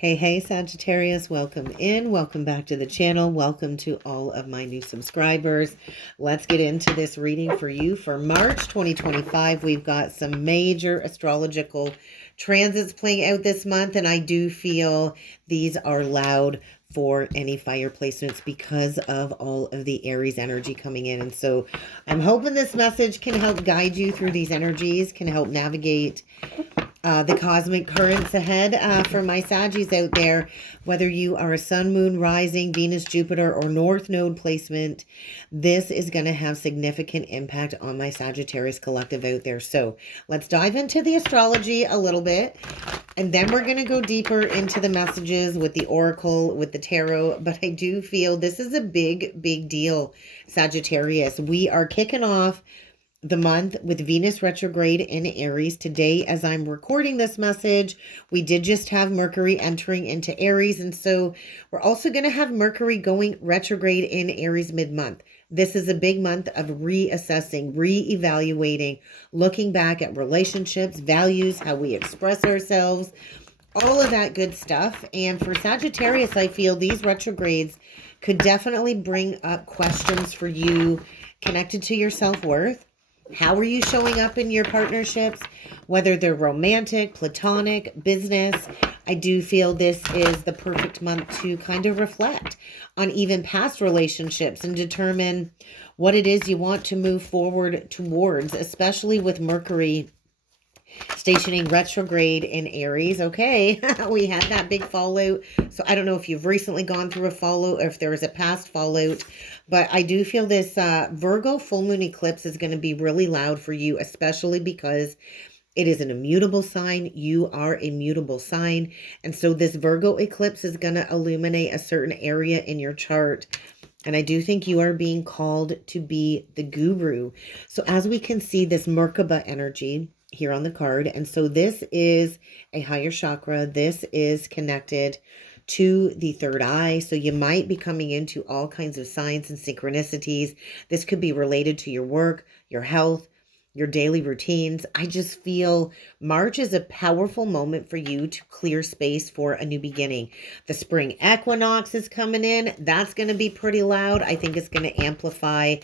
Hey, Sagittarius, welcome in. Welcome back to the channel. Welcome to all of my new subscribers. Let's get into this reading for you for March 2025. We've got some major astrological transits playing out this month, and I do feel these are loud for any fire placements because of all of the Aries energy coming in. And so I'm hoping this message can help guide you through these energies, can help navigate the cosmic currents ahead for my Saggies out there, whether you are a sun, moon, rising, Venus, Jupiter, or North Node placement. This is going to have significant impact on my Sagittarius collective out there. So let's dive into the astrology a little bit, and then we're going to go deeper into the messages with the oracle, with the tarot. But I do feel this is a big deal, Sagittarius. We are kicking off the month with Venus retrograde in Aries. Today, as I'm recording this message, we did just have Mercury entering into Aries. And so we're also going to have Mercury going retrograde in Aries mid-month. This is a big month of reassessing, reevaluating, looking back at relationships, values, how we express ourselves, all of that good stuff. And for Sagittarius, I feel these retrogrades could definitely bring up questions for you connected to your self-worth. How are you showing up in your partnerships, whether they're romantic, platonic, business? I do feel this is the perfect month to kind of reflect on even past relationships and determine what it is you want to move forward towards, especially with Mercury stationing retrograde in Aries. Okay, we had that big fallout. So I don't know if you've recently gone through a fallout or if there was a past fallout, but I do feel this Virgo Full Moon Eclipse is going to be really loud for you, especially because it is an immutable sign. You are a mutable sign. And so this Virgo eclipse is going to illuminate a certain area in your chart. And I do think you are being called to be the guru. So as we can see, this Merkaba energy here on the card. And so this is a higher chakra. This is connected to the third eye. So you might be coming into all kinds of signs and synchronicities. This could be related to your work, your health, your daily routines. I just feel March is a powerful moment for you to clear space for a new beginning. The spring equinox is coming in. That's going to be pretty loud. I think it's going to amplify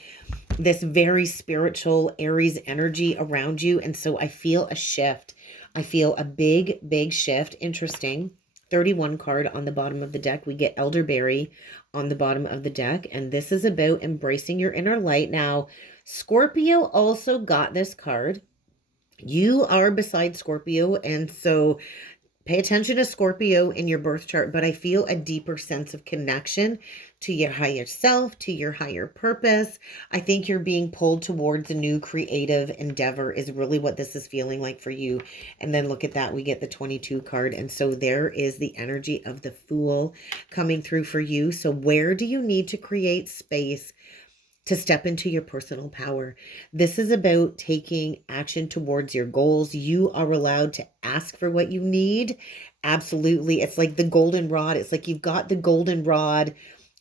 this very spiritual Aries energy around you. And so I feel a shift. I feel a big shift. Interesting. 31 card on the bottom of the deck. We get elderberry on the bottom of the deck. And this is about embracing your inner light. Now, Scorpio also got this card. You are beside Scorpio, and so pay attention to Scorpio in your birth chart, but I feel a deeper sense of connection to your higher self, to your higher purpose. I think you're being pulled towards a new creative endeavor is really what this is feeling like for you. And then look at that, we get the 22 card. And so there is the energy of the Fool coming through for you. So where do you need to create space to step into your personal power? This is about taking action towards your goals. You are allowed to ask for what you need. Absolutely. It's like the golden rod. It's like you've got the golden rod,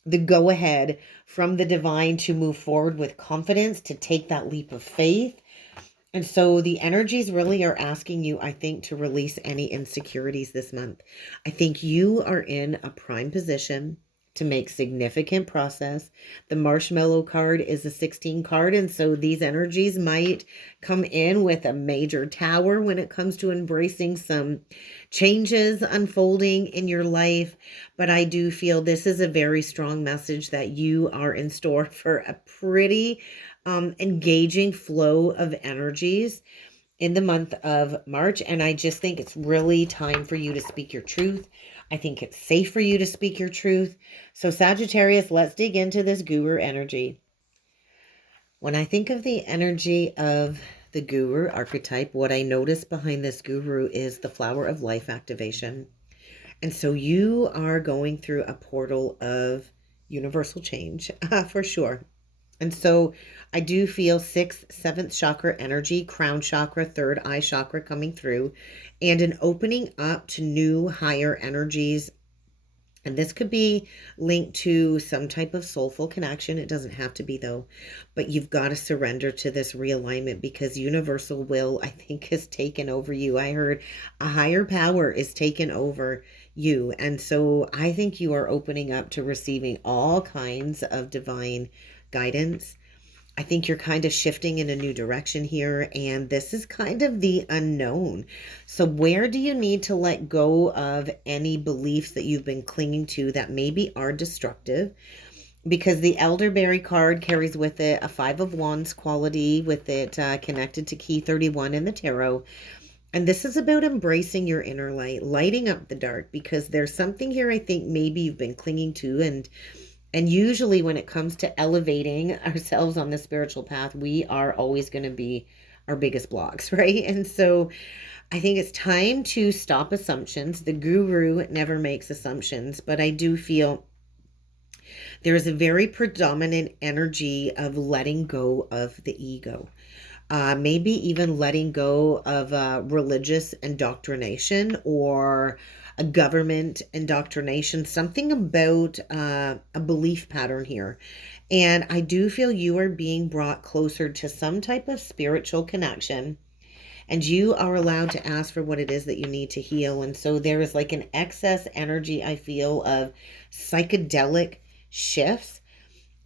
the go ahead from the divine to move forward with confidence, to take that leap of faith. And so the energies really are asking you, I think, to release any insecurities this month. I think you are in a prime position to make significant process. The marshmallow card is a 16 card. And so these energies might come in with a major tower when it comes to embracing some changes unfolding in your life. But I do feel this is a very strong message that you are in store for a pretty engaging flow of energies in the month of March. And I just think it's really time for you to speak your truth. I think it's safe for you to speak your truth. So Sagittarius, let's dig into this guru energy. When I think of the energy of the guru archetype, what I notice behind this guru is the flower of life activation. And so you are going through a portal of universal change for sure. And so I do feel 6th, 7th chakra energy, crown chakra, third eye chakra coming through, and an opening up to new higher energies And this could be linked to some type of soulful connection. It doesn't have to be, though. But you've got to surrender to this realignment because universal will, I think, has taken over you. I heard a higher power is taken over you. And so I think you are opening up to receiving all kinds of divine guidance. I think you're kind of shifting in a new direction here, and this is kind of the unknown. So where do you need to let go of any beliefs that you've been clinging to that maybe are destructive? Because the elderberry card carries with it a 5 of Wands quality, with it connected to key 31 in the tarot. And this is about embracing your inner light, lighting up the dark, because there's something here I think maybe you've been clinging to. And usually when it comes to elevating ourselves on the spiritual path, we are always going to be our biggest blocks, right? And so I think it's time to stop assumptions. The guru never makes assumptions, but I do feel there is a very predominant energy of letting go of the ego. Maybe even letting go of religious indoctrination or a government indoctrination, something about a belief pattern here. And I do feel you are being brought closer to some type of spiritual connection, and you are allowed to ask for what it is that you need to heal. And so there is like an excess energy, I feel, of psychedelic shifts.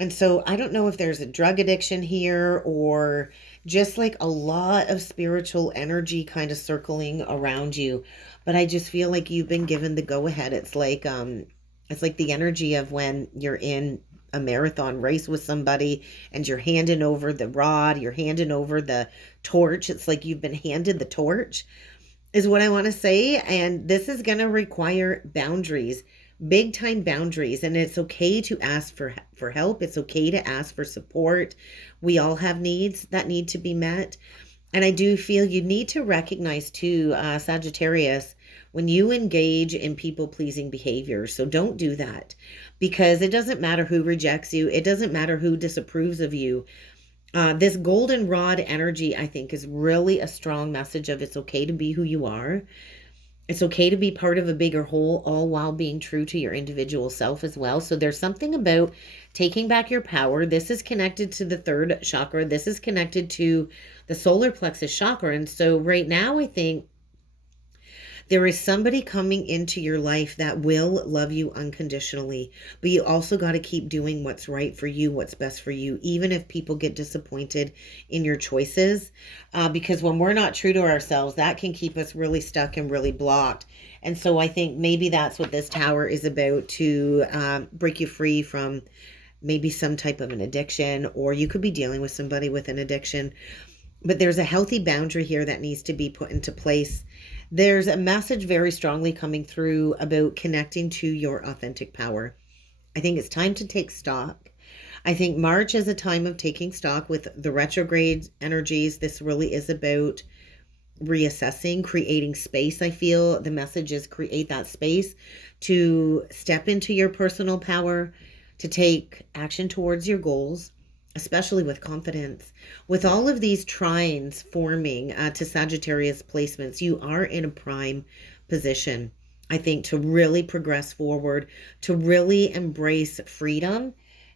And so I don't know if there's a drug addiction here or just like a lot of spiritual energy kind of circling around you. But I just feel like you've been given the go ahead. It's like the energy of when you're in a marathon race with somebody and you're handing over the rod, you're handing over the torch. It's like you've been handed the torch is what I want to say. And this is going to require boundaries. Big time boundaries, and it's okay to ask for help. It's okay to ask for support. We all have needs that need to be met. And I do feel you need to recognize too, Sagittarius, when you engage in people-pleasing behavior. So don't do that, because it doesn't matter who rejects you. It doesn't matter who disapproves of you. This golden rod energy, I think, is really a strong message of it's okay to be who you are. It's okay to be part of a bigger whole, all while being true to your individual self as well. So there's something about taking back your power. This is connected to the third chakra. This is connected to the solar plexus chakra. And so right now, I think there is somebody coming into your life that will love you unconditionally, but you also got to keep doing what's right for you, what's best for you, even if people get disappointed in your choices. Because when we're not true to ourselves, that can keep us really stuck and really blocked. And so I think maybe that's what this tower is about, to break you free from maybe some type of an addiction, or you could be dealing with somebody with an addiction. But there's a healthy boundary here that needs to be put into place. There's a message very strongly coming through about connecting to your authentic power. I think it's time to take stock. I think March is a time of taking stock with the retrograde energies. This really is about reassessing, creating space. I feel the message is create that space to step into your personal power, to take action towards your goals, especially with confidence. With all of these trines forming to Sagittarius placements, you are in a prime position, I think, to really progress forward, to really embrace freedom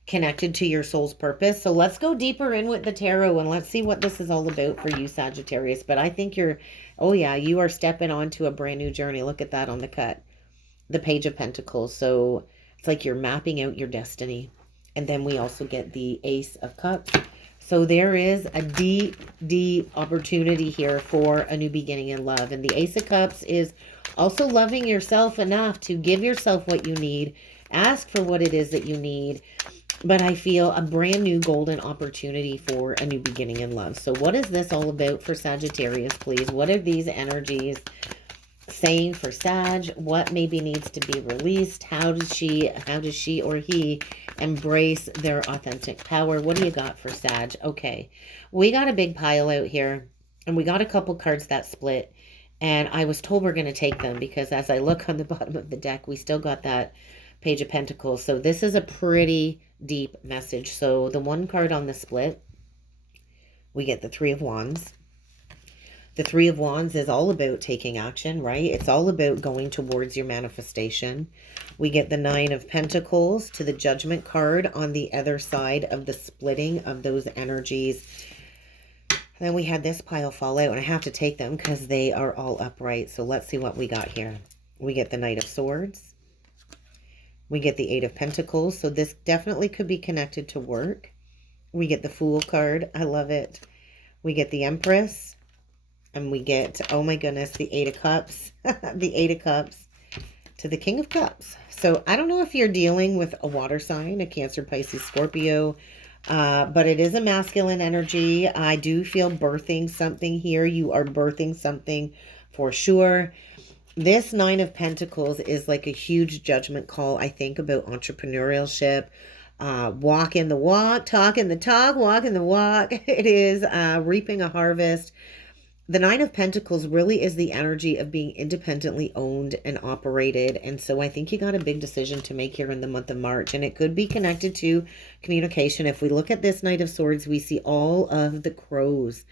connected to your soul's purpose. So let's go deeper in with the tarot and let's see what this is all about for you, Sagittarius. But I think you are stepping onto a brand new journey. Look at that on the cut, the Page of Pentacles. So it's like you're mapping out your destiny. And then we also get the Ace of Cups. So there is a deep, deep opportunity here for a new beginning in love. And the Ace of Cups is also loving yourself enough to give yourself what you need. Ask for what it is that you need. But I feel a brand new golden opportunity for a new beginning in love. So what is this all about for Sagittarius, please? What are these energies saying for Sag? What maybe needs to be released? How does she or he embrace their authentic power? What do you got for Sag? Okay, we got a big pile out here, and we got a couple cards that split, and I was told we're going to take them because as I look on the bottom of the deck, we still got that Page of Pentacles. So this is a pretty deep message. So the one card on the split, we get the Three of Wands. The Three of Wands is all about taking action, right? It's all about going towards your manifestation. We get the Nine of Pentacles to the Judgment card on the other side of the splitting of those energies. And then we had this pile fall out, and I have to take them because they are all upright. So let's see what we got here. We get the Knight of Swords. We get the Eight of Pentacles. So this definitely could be connected to work. We get the Fool card. I love it. We get the Empress. And we get, oh my goodness, the Eight of Cups. The Eight of Cups to the King of Cups. So I don't know if you're dealing with a water sign, a Cancer, Pisces, Scorpio, but it is a masculine energy. I do feel birthing something here. You are birthing something for sure. This Nine of Pentacles is like a huge judgment call, I think, about entrepreneurship. Walking the walk, talking the talk, walking the walk. It is reaping a harvest. The Nine of Pentacles really is the energy of being independently owned and operated. And so I think you got a big decision to make here in the month of March. And it could be connected to communication. If we look at this Knight of Swords, we see all of the crows.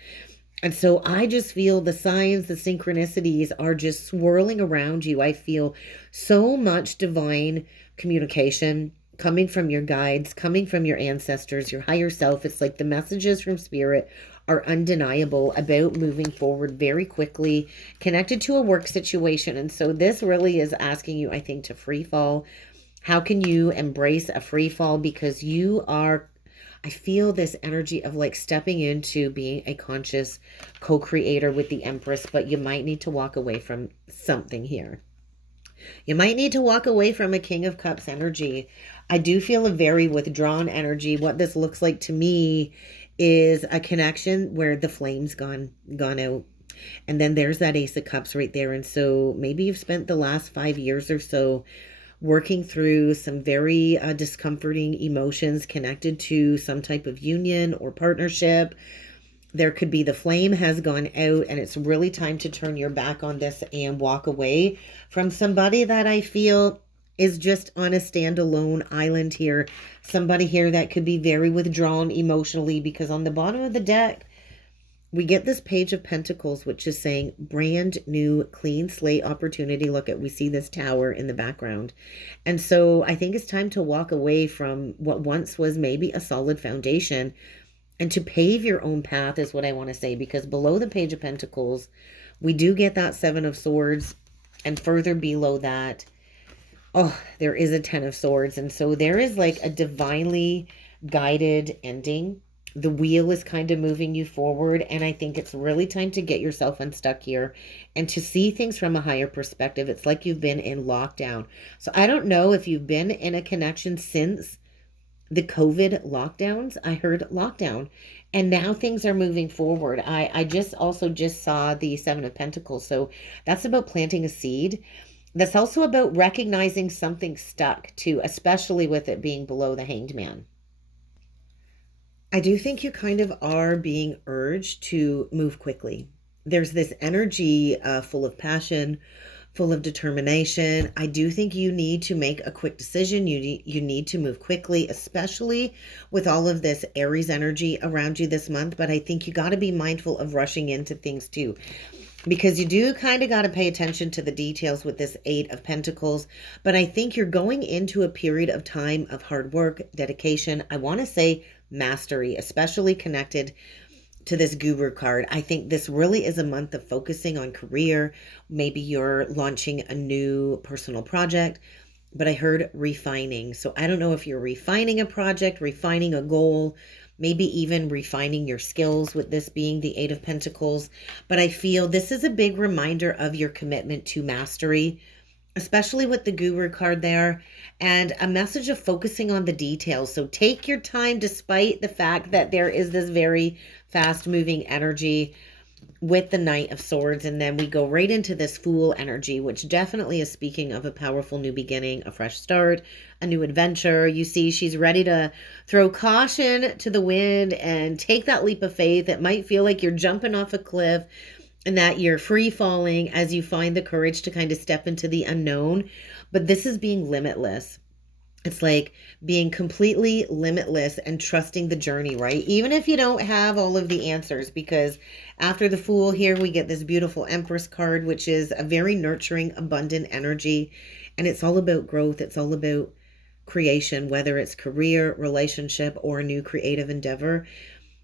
And so I just feel the signs, the synchronicities are just swirling around you. I feel so much divine communication coming from your guides, coming from your ancestors, your higher self. It's like the messages from spirit are undeniable about moving forward very quickly, connected to a work situation. And so this really is asking you, I think, to free fall. How can you embrace a free fall? Because you are, I feel this energy of like stepping into being a conscious co-creator with the Empress, but you might need to walk away from something here. You might need to walk away from a King of Cups energy. I do feel a very withdrawn energy. What this looks like to me is a connection where the flame's gone out. And then there's that Ace of Cups right there. And so maybe you've spent the last 5 years or so working through some very discomforting emotions connected to some type of union or partnership. There could be the flame has gone out and it's really time to turn your back on this and walk away from somebody that I feel is just on a standalone island here. Somebody here that could be very withdrawn emotionally, because on the bottom of the deck, we get this Page of Pentacles, which is saying brand new, clean slate opportunity. Look at, we see this tower in the background. And so I think it's time to walk away from what once was maybe a solid foundation and to pave your own path is what I want to say, because below the Page of Pentacles, we do get that Seven of Swords, and further below that, oh, there is a Ten of Swords. And so there is like a divinely guided ending. The wheel is kind of moving you forward. And I think it's really time to get yourself unstuck here and to see things from a higher perspective. It's like you've been in lockdown. So I don't know if you've been in a connection since the COVID lockdowns. I heard lockdown. And now things are moving forward. I just saw the Seven of Pentacles. So that's about planting a seed. That's also about recognizing something stuck too, especially with it being below the Hanged Man. I do think you kind of are being urged to move quickly. There's this energy full of passion, full of determination. I do think you need to make a quick decision. You need to move quickly, especially with all of this Aries energy around you this month. But I think you got to be mindful of rushing into things too, because you do kind of got to pay attention to the details with this Eight of Pentacles. But I think you're going into a period of time of hard work, dedication. I want to say mastery, especially connected to this Guru card. I think this really is a month of focusing on career. Maybe you're launching a new personal project, but I heard refining. So I don't know if you're refining a project, refining a goal, maybe even refining your skills with this being the Eight of Pentacles. But I feel this is a big reminder of your commitment to mastery, especially with the Guru card there, and a message of focusing on the details. So take your time, despite the fact that there is this very fast moving energy with the Knight of Swords. And then we go right into this Fool energy, which definitely is speaking of a powerful new beginning, a fresh start, a new adventure. You see, she's ready to throw caution to the wind and take that leap of faith. It might feel like you're jumping off a cliff and that you're free falling as you find the courage to kind of step into the unknown. But this is being limitless. It's like being completely limitless and trusting the journey, right? Even if you don't have all of the answers, because after the Fool here, we get this beautiful Empress card, which is a very nurturing, abundant energy. And it's all about growth. It's all about creation, whether it's career, relationship, or a new creative endeavor.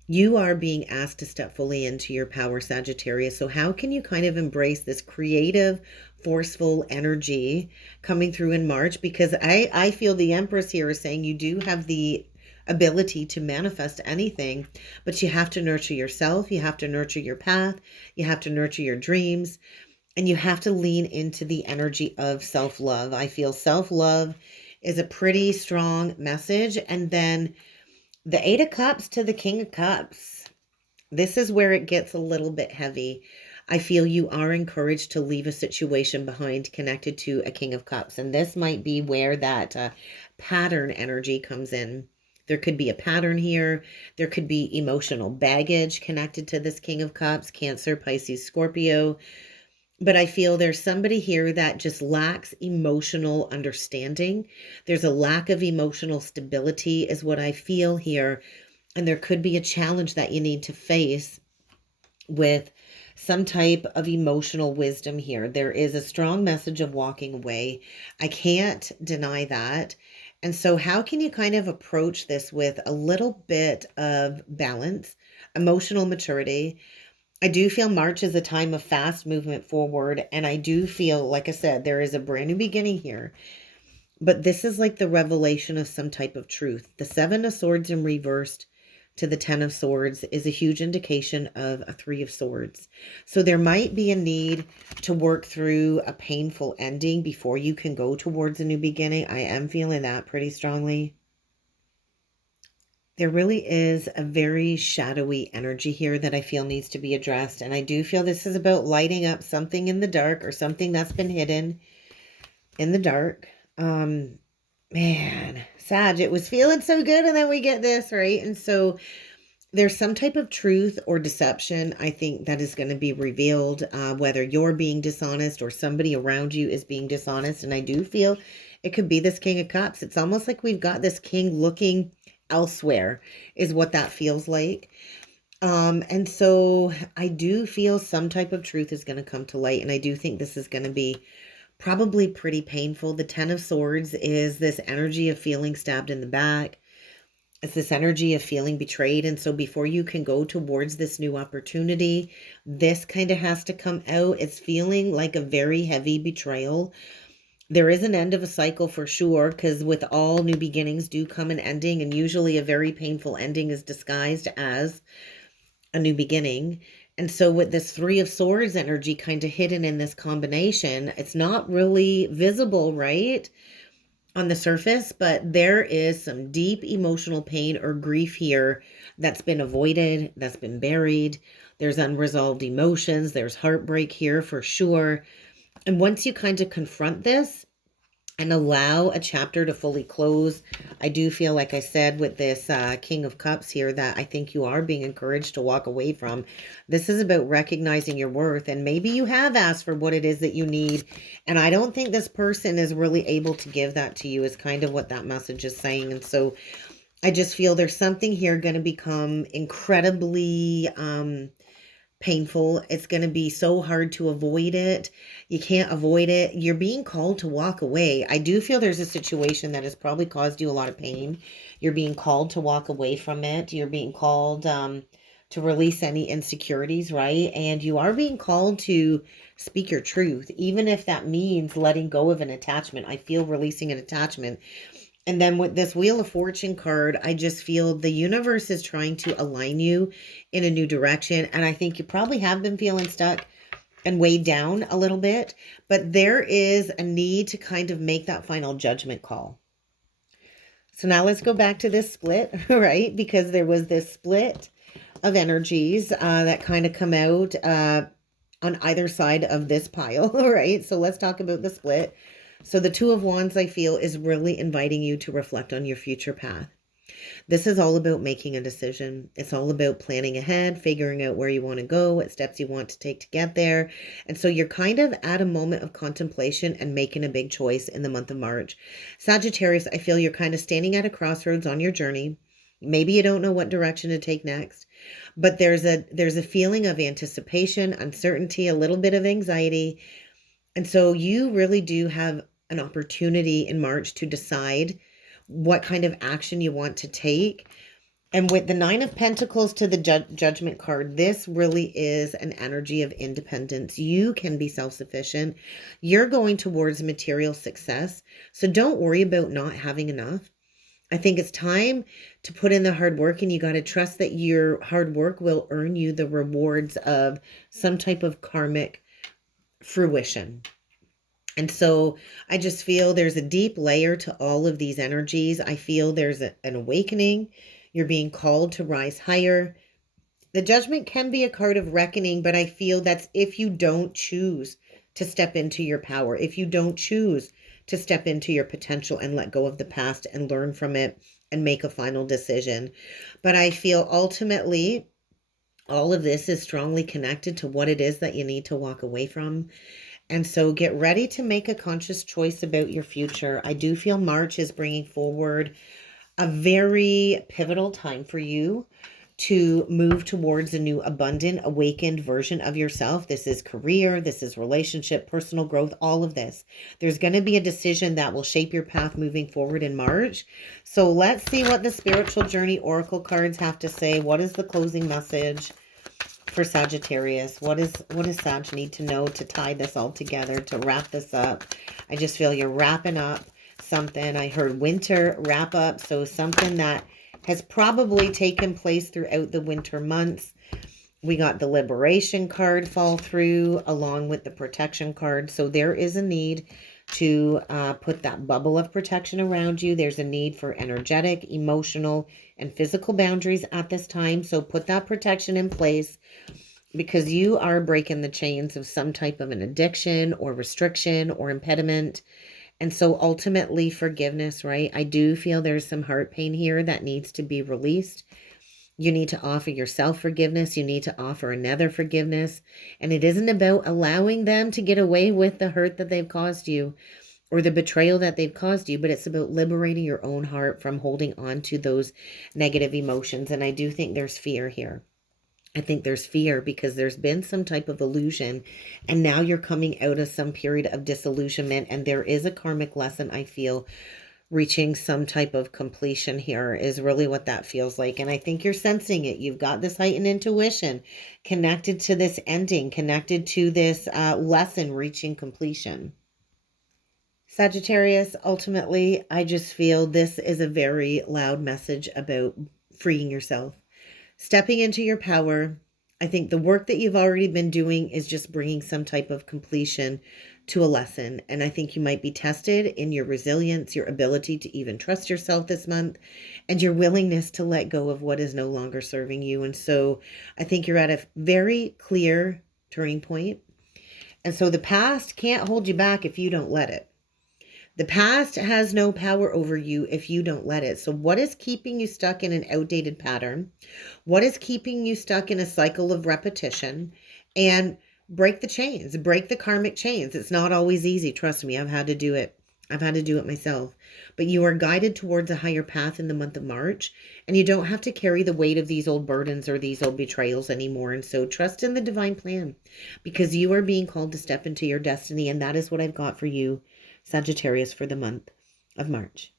You are being asked to step fully into your power, Sagittarius. So how can you kind of embrace this creative, forceful energy coming through in March? Because I feel the Empress here is saying you do have the ability to manifest anything, but you have to nurture yourself. You have to nurture your path. You have to nurture your dreams. And you have to lean into the energy of self-love. I feel self-love is a pretty strong message. And then the Eight of Cups to the King of Cups. This is where it gets a little bit heavy. I feel you are encouraged to leave a situation behind connected to a King of Cups. And this might be where that pattern energy comes in. There could be a pattern here. There could be emotional baggage connected to this King of Cups, Cancer, Pisces, Scorpio. But I feel there's somebody here that just lacks emotional understanding. There's a lack of emotional stability is what I feel here. And there could be a challenge that you need to face with some type of emotional wisdom here. There is a strong message of walking away. I can't deny that. And so how can you kind of approach this with a little bit of balance, emotional maturity? I do feel March is a time of fast movement forward. And I do feel, like I said, there is a brand new beginning here. But this is like the revelation of some type of truth. The Seven of Swords in reversed to the Ten of Swords is a huge indication of a Three of Swords. So there might be a need to work through a painful ending before you can go towards a new beginning. I am feeling that pretty strongly. There really is a very shadowy energy here that I feel needs to be addressed. And I do feel this is about lighting up something in the dark or something that's been hidden in the dark. Man, Sag, it was feeling so good. And then we get this, right? And so there's some type of truth or deception, I think, that is going to be revealed, whether you're being dishonest or somebody around you is being dishonest. And I do feel it could be this King of Cups. It's almost like we've got this king looking elsewhere is what that feels like. And so I do feel some type of truth is going to come to light. And I do think this is going to be probably pretty painful. The Ten of Swords is this energy of feeling stabbed in the back. It's this energy of feeling betrayed. And so before you can go towards this new opportunity, this kind of has to come out. It's feeling like a very heavy betrayal. There is an end of a cycle for sure, because with all new beginnings do come an ending, and usually a very painful ending is disguised as a new beginning. And so with this Three of Swords energy kind of hidden in this combination, it's not really visible, right, on the surface, but there is some deep emotional pain or grief here that's been avoided, that's been buried. There's unresolved emotions. There's heartbreak here for sure. And once you kind of confront this and allow a chapter to fully close, I do feel, like I said, with this King of Cups here, that I think you are being encouraged to walk away from. This is about recognizing your worth. And maybe you have asked for what it is that you need. And I don't think this person is really able to give that to you, is kind of what that message is saying. And so I just feel there's something here going to become incredibly painful. It's going to be so hard to avoid it. You can't avoid it. You're being called to walk away. I do feel there's a situation that has probably caused you a lot of pain. You're being called to walk away from it. You're being called to release any insecurities, right? And you are being called to speak your truth, even if that means letting go of an attachment. I feel releasing an attachment. And then with this Wheel of Fortune card, I just feel the universe is trying to align you in a new direction. And I think you probably have been feeling stuck and weighed down a little bit. But there is a need to kind of make that final judgment call. So now let's go back to this split, right? Because there was this split of energies that kind of come out on either side of this pile, right? So let's talk about the split. So the Two of Wands, I feel, is really inviting you to reflect on your future path. This is all about making a decision. It's all about planning ahead, figuring out where you want to go, what steps you want to take to get there. And so you're kind of at a moment of contemplation and making a big choice in the month of March. Sagittarius, I feel you're kind of standing at a crossroads on your journey. Maybe you don't know what direction to take next, but there's a feeling of anticipation, uncertainty, a little bit of anxiety. And so you really do have an opportunity in March to decide what kind of action you want to take. And with the Nine of Pentacles to the Judgment card, this really is an energy of independence. You can be self-sufficient. You're going towards material success. So don't worry about not having enough. I think it's time to put in the hard work, and you got to trust that your hard work will earn you the rewards of some type of karmic fruition. And so I just feel there's a deep layer to all of these energies. I feel there's an awakening. You're being called to rise higher. The Judgment can be a card of reckoning, but I feel that's if you don't choose to step into your power, if you don't choose to step into your potential and let go of the past and learn from it and make a final decision. But I feel ultimately all of this is strongly connected to what it is that you need to walk away from. And so get ready to make a conscious choice about your future. I do feel March is bringing forward a very pivotal time for you to move towards a new abundant, awakened version of yourself. This is career, this is relationship, personal growth, all of this. There's going to be a decision that will shape your path moving forward in March. So let's see what the Spiritual Journey Oracle cards have to say. What is the closing message for Sagittarius? What does Sag need to know to tie this all together, to wrap this up? I just feel you're wrapping up something. I heard winter wrap up, so something that has probably taken place throughout the winter months. We got the Liberation card fall through along with the Protection card. So there is a need to put that bubble of protection around you. There's a need for energetic, emotional, and physical boundaries at this time. So put that protection in place, because you are breaking the chains of some type of an addiction or restriction or impediment. And so ultimately forgiveness, right? I do feel there's some heart pain here that needs to be released. You need to offer yourself forgiveness. You need to offer another forgiveness. And it isn't about allowing them to get away with the hurt that they've caused you or the betrayal that they've caused you, but it's about liberating your own heart from holding on to those negative emotions. And I do think there's fear here. I think there's fear because there's been some type of illusion, and now you're coming out of some period of disillusionment, and there is a karmic lesson, I feel, reaching some type of completion here is really what that feels like. And I think you're sensing it. You've got this heightened intuition connected to this ending, connected to this lesson reaching completion. Sagittarius, ultimately, I just feel this is a very loud message about freeing yourself. Stepping into your power. I think the work that you've already been doing is just bringing some type of completion to a lesson. And I think you might be tested in your resilience, your ability to even trust yourself this month, and your willingness to let go of what is no longer serving you. And so I think you're at a very clear turning point. And so the past can't hold you back if you don't let it. The past has no power over you if you don't let it. So what is keeping you stuck in an outdated pattern? What is keeping you stuck in a cycle of repetition? And break the chains, break the karmic chains. It's not always easy. Trust me, I've had to do it. I've had to do it myself. But you are guided towards a higher path in the month of March, and you don't have to carry the weight of these old burdens or these old betrayals anymore. And so trust in the divine plan, because you are being called to step into your destiny. And that is what I've got for you, Sagittarius, for the month of March.